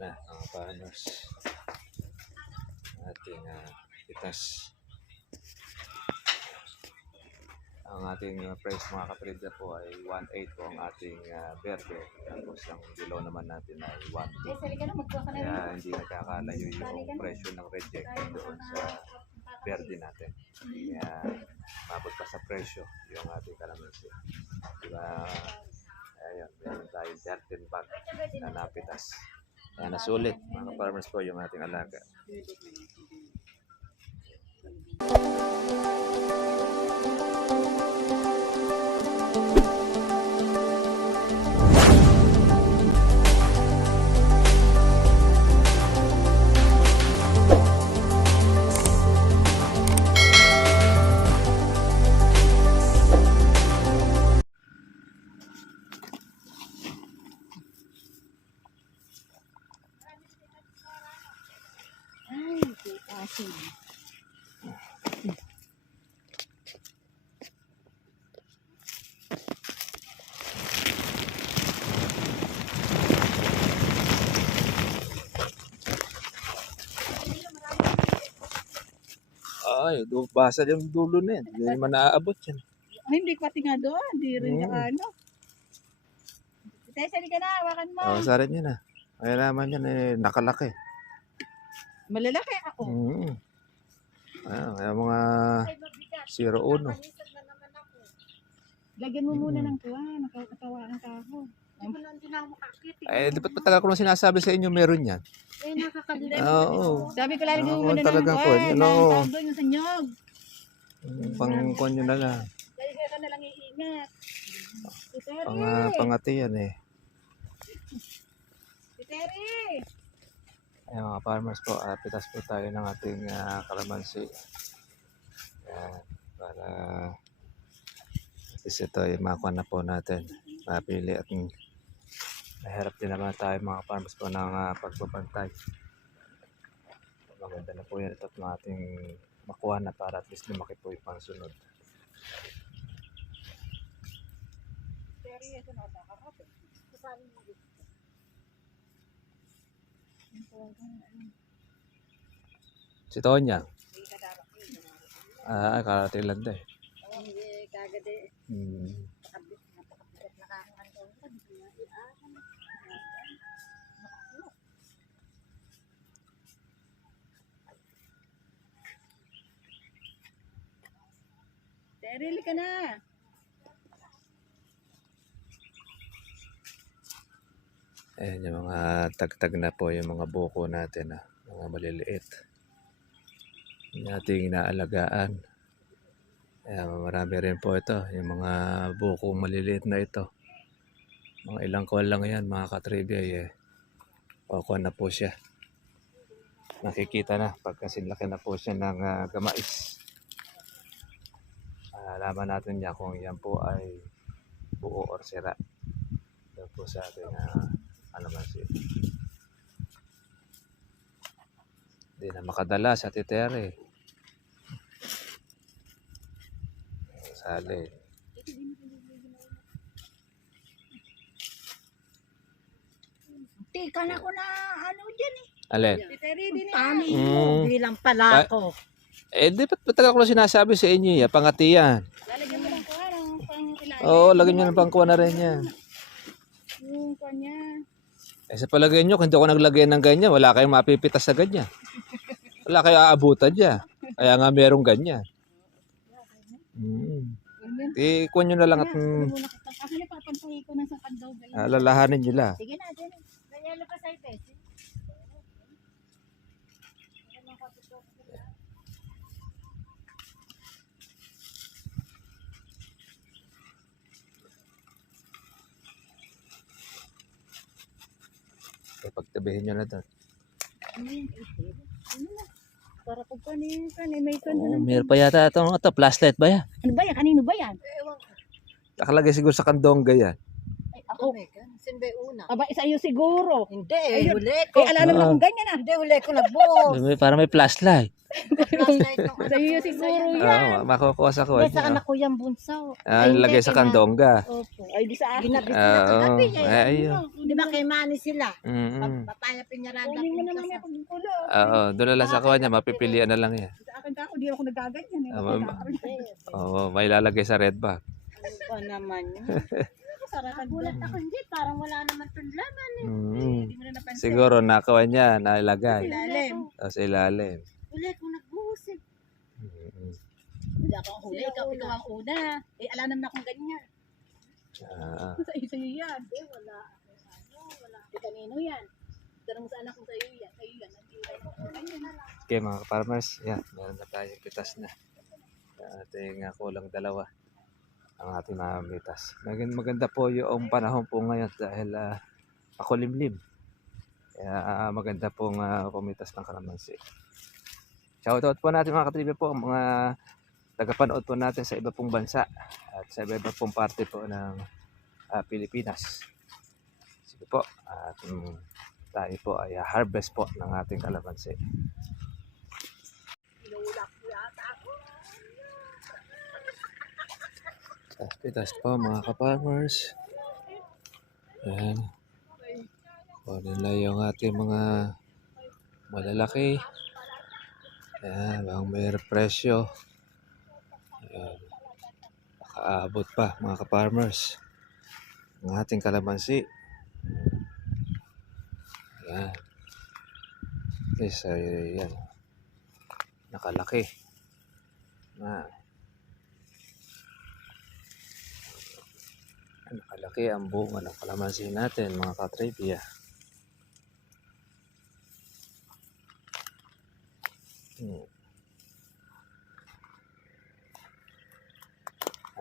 na mga farmers. Ating itas. Ang ating price mga katrader po ay 1.8 po ang ating verde. Tapos ang below naman natin ay 1.2. Kaya hindi nakakalayo yung presyo ng reject doon sa verde natin. Kaya mabot pa sa presyo yung ating kalamansi. Diba? Ayan, meron tayo 13 bag na napitas. Ayan, nasulit mga farmers po yung ating alaga. Ay, basa yung dulo na yan. Hindi naman naaabot yan. Ay, hindi pati nga doon. Hindi rin ano. Tessa, ka na. Hawakan mo. Oo, sarin yun Kaya naman yan nakalaki. Malalaki ako. Ayan, kaya mga 0-1. Lagyan mo muna ng tuwa. Nakawaan ka ako. Di ba't patagal ko lang sinasabi sa inyo meron yan? Nakakalimutan. Oo. Sabi ko lalagyan mo muna ng talagang tuwa. kon, Yung sa nyog. Pang-kon nyo na lang. Kaya ka na lang iingat. Pangati yan Si Terry! Ayan mga farmers po, pitas po tayo ng ating kalamansi. Ayan, para at least ito ay makuha na po natin. Mapili at mahirap din naman tayo mga farmers po ng pagbabantay. Maganda na po yan ito at ating makuha na para at least lumaki po yung pangsunod. Terry, ito na ba? Si Tonya. Karating lang din. Hindi, kagad eh. Terry, ka na. Ayan yung mga tagtag na po yung mga buko natin mga maliliit. Nating inaalagaan. Ayan, marami rin po ito. Yung mga buko maliliit na ito. Mga ilang kuwan lang yan mga katribya Kukuha na po siya. Nakikita na pagka sinlaki na po siya ng gamais. Alaman natin niya kung yan po ay buo or sira. Ito po sa ating kalamansi. Hindi na makadala sa titere. Sali. Tika na ko na ano dyan eh. Alin? Si Terry, din mo. Bilang pala ako. Di ba't tagal ko lang sinasabi sa inyo pangati yan. Lalagyan mo ng kuha ng pang-ilalim. Oo, lagyan nyo ng pangkuha na rin yan. Yung kanya. Sa palagay nyo, kung hindi ako naglagay ng ganyan, wala kayong mapipitas sa ganyan. Wala kayong aabutan dyan. Kaya nga merong ganyan. Kuha nyo na lang at Ako na papantahi ko ng sakad daw. alalahanin nyo lang. Sige na, dyan. Ganyan pa sa ipes. Pagtabihin nyo na doon. Para pag may Meron pa yata ito. Flashlight ba yan? Ano ba yan? Kanino ba yan? Nakalagay siguro sa kandongga yan. Ay, ako. Sinbe una. Aba, isa iyo siguro. Hindi, Ayun. huli ko. Kaya alam naman akong ganyan Hindi, huli ko nagbuo. Para may flashlight. Sa iyo siguro yan. Makukuha sa Hindi, kuha sa niya. anak ko yung bunsaw. Nilagay sa kandongga. Opo. Ay, di sa akin. Ginabi Oo. gabi. Ayun. Di ba makimani sila. Mm-mm. Papaya pinyaraga. Kunin mo na naman yung pagkulo. Oo, doon na lang sa kuha niya, mapipilian na lang yan. Sa akin ako, di ako nagaganyan. Ah, Oo, may lalagay sa red bag. Ano ba naman yun? Nagulat ako, hindi. Parang wala naman itong laman. Mm. Hindi mo na napansin. Siguro nakuha niya, nailagay. Ilalim. Sa ilalim. Ulit, kung nagbuhos eh. Mm-mm. Wala akong huli. Ikaw ang una. Eh, ala naman akong ganyan. Ah, Sa iyo yan. Eh, wala. Wala. Di kanino yan? Tanong sa anak ko sa iyo yan. Sa iyo yan. okay mga farmers, yan, meron na tayo pitas na. Sa ating kulang dalawa ang ating mamitas. Maganda po yung panahon po ngayon dahil makulimlim. Kaya maganda pong pumitas ng kalamansi. Shoutout po natin mga katribe po, ang mga tagapanood po natin sa iba pong bansa at sa iba pong parte po ng Pilipinas. Sige po, at tayo po ay harvest po ng ating kalamansi. Pitas po mga ka-farmers. Ayan. Kunin na yung ating mga malalaki. Ayan, ang may presyo. Ayan. Nakaabot pa mga ka-farmers ang ating kalamansi. Ayan. Yes, ayan. Nakalaki. Nakalaki ang bunga ng kalamansi natin mga katribya.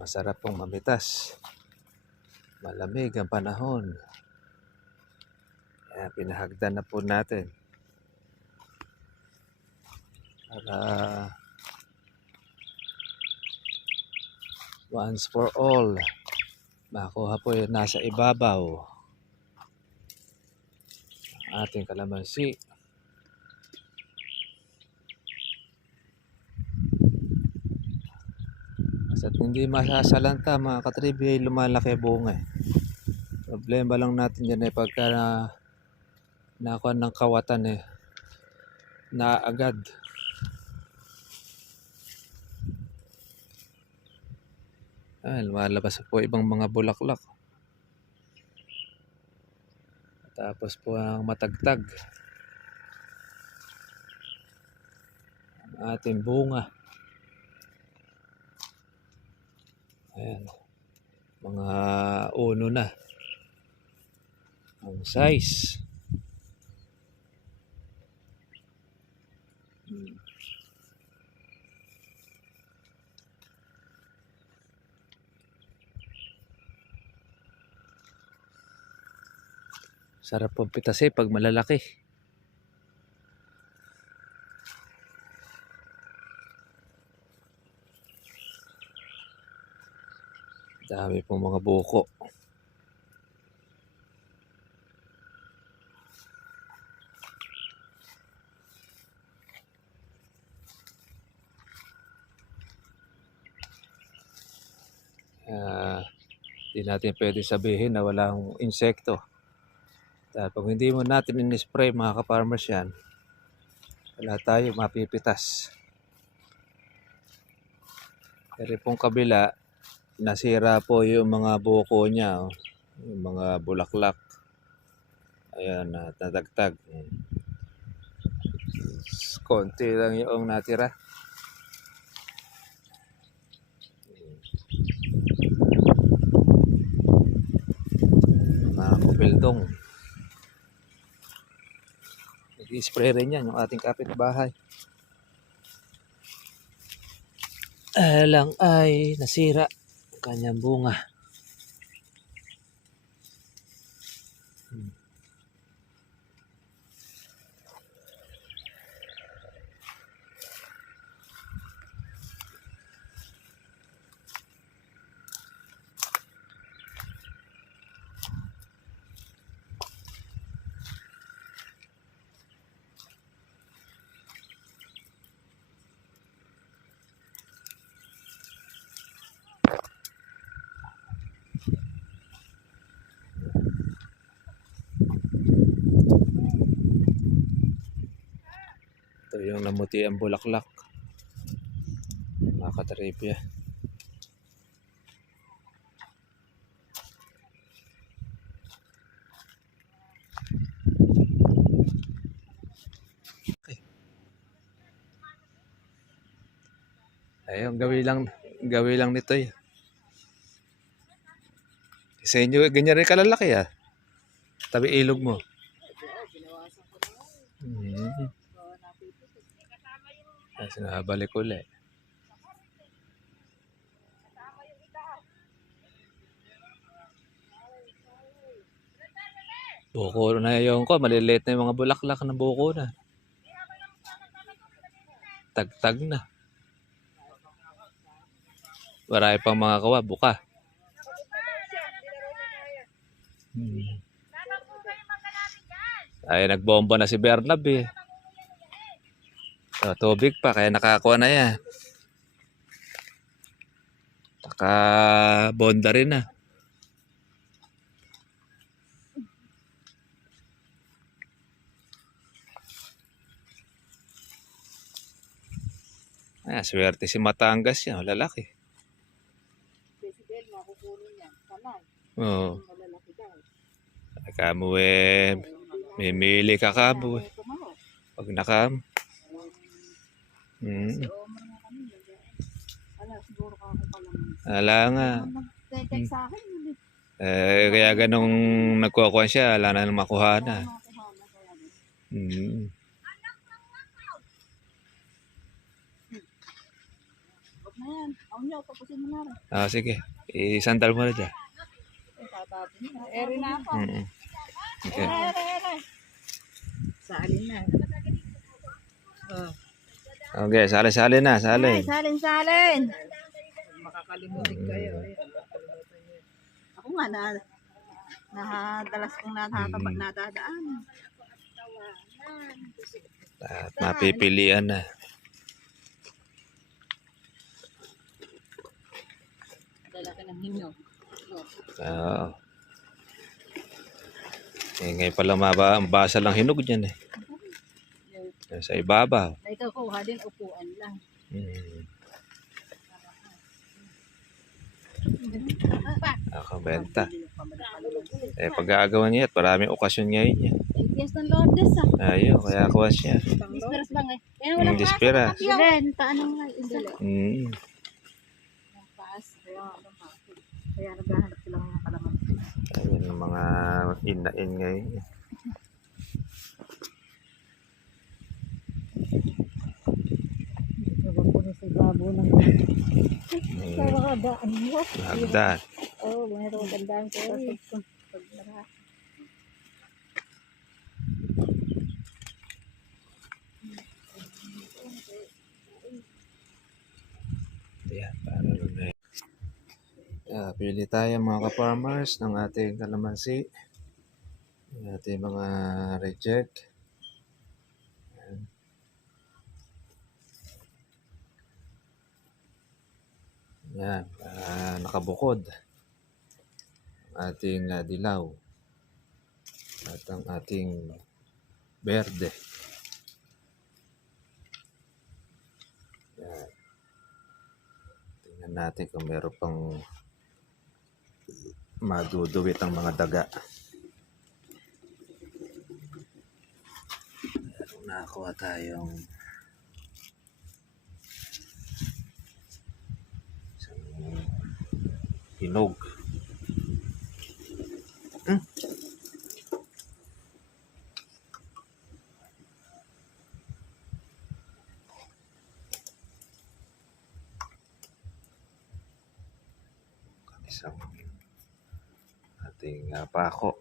Masarap pong mamitas. Malamig ang panahon. Kaya pinahagdan na po natin. Para once for all, makuha po yung nasa ibabaw ang ating kalamansi. At hindi masasalanta mga katribi ay lumalaki bunga. Problema lang natin dyan ay pagka nakuha ng kawatan na agad. Lumalabas po ibang mga bulaklak. Tapos po ang matagtag ang ating bunga. Ayan. Mga uno na ang size. Sarap pong pitas pag malalaki. Dami pong mga buko. Hindi natin pwede sabihin na walang insekto. Dahil pag hindi mo natin in-spray mga ka-farmers yan, wala tayo mapipitas. Pero pong kabila, nasira po yung mga buko niya, yung mga bulaklak. Ayan, natagtag. Konti lang yung natira. Mga kupildong. Nag-spray rin yan yung ating kapitbahay. Lang ay nasira ang kanyang bunga. Ito yung namuti ang bulaklak. Mga katripya. Ayun, gawi lang nito eh. Sa inyo, ganyan rin kalalaki ah. Tabi ilog mo. Ay, sinabalik ulit. Buko na yung ko, maliliit na yung mga bulaklak ng buko na. Tagtag na. Marami pang mga kawa, buka. Ay, nagbomba na si Bernab eh. Tubig pa, kaya nakakuha na yan. Nakabonda rin na. Ah, swerte si Matangas yan, lalaki. Decibel, makukunin yan. Kanal. Oo. Malalaki daw. Kamu eh, mimili ka kamo eh. Pag nakam. Si Omar nga kami. Ala, siguro ka ako pala. Ala nga. Nag-text sa akin. Hindi. Kaya ganong nagkuha siya, wala na nang makuha na. Makuha na kaya. Huwag na yan. Ako niyo, tapusin mo na rin. Ah, sige. Isandal mo na dyan. Tatapin na. Eri na ako. Okay. Ere. Salin na. Okay, salin na, salin. Ay, salin. Makakalimutin kayo. Ako nga nahadalas kong natadaan. At mapipilian na. Lalaki ng hinyo. Oo. Ngayon pala mabasa lang hinog dyan eh. Sa ibabaw. Na ikaw kuha din, upuan lang. Nakabenta. Pag-aagawan niya at maraming okasyon ngayon niya. Yes, ng Lourdes Ayun, kaya kuha siya. Disperas lang eh. Kaya walang Dispera. Silen, paano nga isala? Paas. Kaya naghahanap sila ng kalaman. Ayun yung mga inain ngayon. Nakakadaan mo. Hagdan. Oo, mayroon gandaan ko. Ayan, para rin na pili tayo mga ka-farmers ng ating kalamansi. Ng ating mga reject. Ayan. Ayan, nakabukod. Ang ating dilaw. At ang ating berde. Ayan. Tingnan natin kung meron pang maduduwit ang mga daga. Nakakuha tayong isang hinog. Isang ating pako.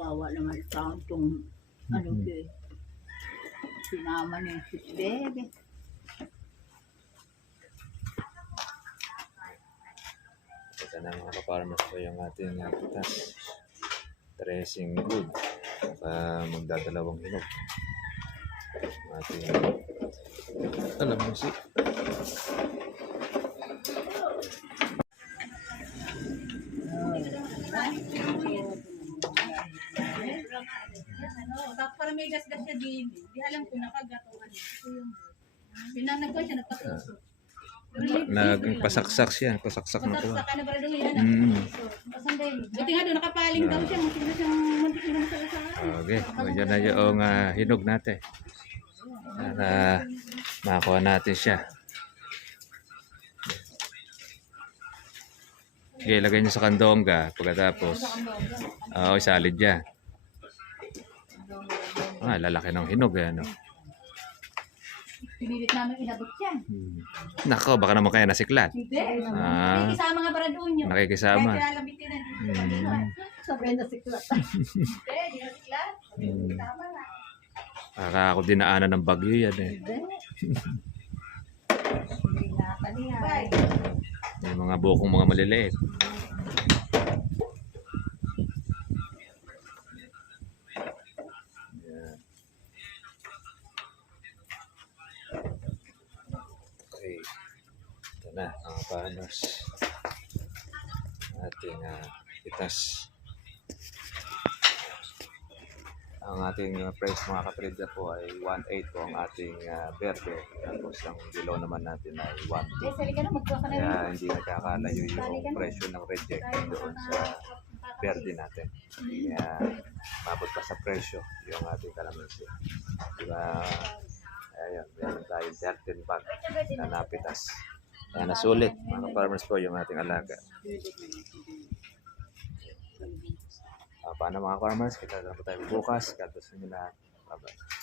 Kawawa naman sa itong ano eh. Sinama ni sis Bebe. Ito na mga kaparmas po yung ating pitas. Dressing good. Magdadalawang hinog. Ang ating alam mo si Tapos para may gas-gas siya din. Di alam ko nakagatuhan. Ito yung pinanag ko siya, nagpatuso. nagpasaksak siya. Pasaksak na ko. Patak sa na para doon yan. Pasan din. Buti nga doon, nakapaling daw siya. Muntik na siyang muntik na masalasaan. Okay. Medyo na yung hinog natin. Para makakuha natin siya. Okay, lagay niyo sa kandongga. Pagkatapos, isalid niya. Lalaki ng hinog eh. Ano? Pinilit namin inabot yan. Nako, baka naman kaya nasiklat. Hindi. Nakikisama nga para doon yun. Nakikisama. Kaya lamitin na. Sabay na siklat. Hindi, di na siklat. Tama na. Baka ako dinaanan ng bagyo yan eh. Bye. May mga bukong mga maliliit. Yan. Okay. Ito na ang panos. Ating pitas. Ang ating price mga kapatid po ay 1.8 po ang ating verde. Tapos ang below naman natin ay 1.2. Sali ka na, magkuha ka na rin. Kaya hindi nagkakalayo yung presyo ng reject doon sa verde natin. Kaya mabot pa sa presyo yung ating kalamansi. Diba? Ayan, meron tayo 13 bag na napitas. Kaya nasulit mga farmers po yung ating alaga. Paano mga farmers? Kita na po tayo bukas. God bless nyo lahat. Bye-bye.